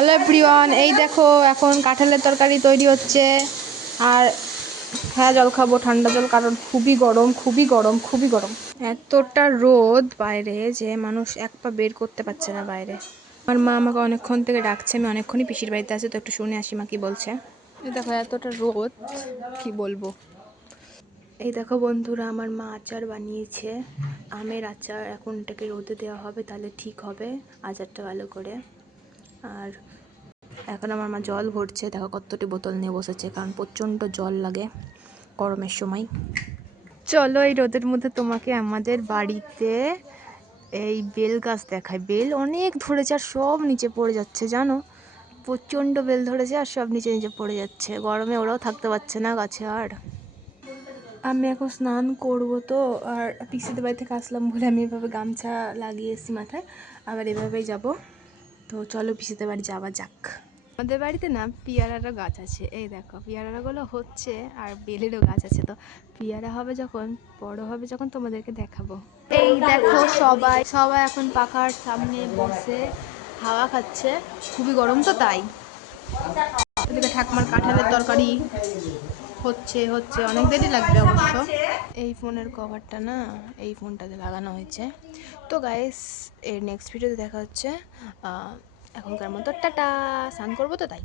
Hello everyone, এই দেখো এখন কাঁঠালের তরকারি তৈরি হচ্ছে। আর হ্যাঁ, জল খাবো, ঠান্ডা জল, কারণ খুবই গরম, খুবই গরম, খুবই গরম। এতটা রোদ বাইরে যে মানুষ এক পা বের করতে পারছে না বাইরে। আমার মা আমাকে অনেকক্ষণ থেকে ডাকছে, আমি অনেকক্ষণই পিসির বাড়িতে আছি, তো একটু শুনে আসি মা কি বলছে। এই দেখো এতটা রোদ, কি বলবো। এই দেখো বন্ধুরা, আমার মা আচার বানিয়েছে, আমের আচার। এখন এটাকে রোদে দেওয়া হবে, তাহলে ঠিক হবে আচারটা ভালো করে। আর এখন আমার মা জল ভরছে, দেখো কতটি বোতল নিয়ে বসেছে, কারণ প্রচণ্ড জল লাগে গরমের সময়। চলো এই রোদের মধ্যে তোমাকে আমাদের বাড়িতে এই বেল গাছ দেখায়। বেল অনেক ধরেছে আর সব নিচে পড়ে যাচ্ছে, জানো, প্রচণ্ড বেল ধরেছে আর সব নিচে নিচে পড়ে যাচ্ছে। গরমে ওরাও থাকতে পারছে না গাছে। আর আমি এখন স্নান করব, তো আর পিসিদের বাড়ি থেকে আসলাম বলে আমি এভাবে গামছা লাগিয়ে এসেছি মাথায়, আবার এভাবেই যাব। তো চলো পিসিদের বাড়ি যাওয়া যাক। আমাদের বাড়িতে না পেয়ারারও গাছ আছে, এই দেখো পেয়ারাগুলো হচ্ছে, আর বেলেরও গাছ আছে। তো পেয়ারা হবে যখন, বড় হবে যখন, তোমাদেরকে দেখাবো। এই দেখো সবাই সবাই এখন পাখার সামনে বসে হাওয়া খাচ্ছে, খুবই গরম তো তাই। এদিকে ঠাকুমার কাঁঠালের তরকারি হচ্ছে হচ্ছে অনেক দেরি লাগবে অবশ্য। এই ফোনের কভারটা না এই ফোনটাতে লাগানো হয়েছে। তো গাইস, এর নেক্সট ভিডিওতে দেখা হচ্ছে। এখনকার মতো টাটা, স্নান করবো তো তাই।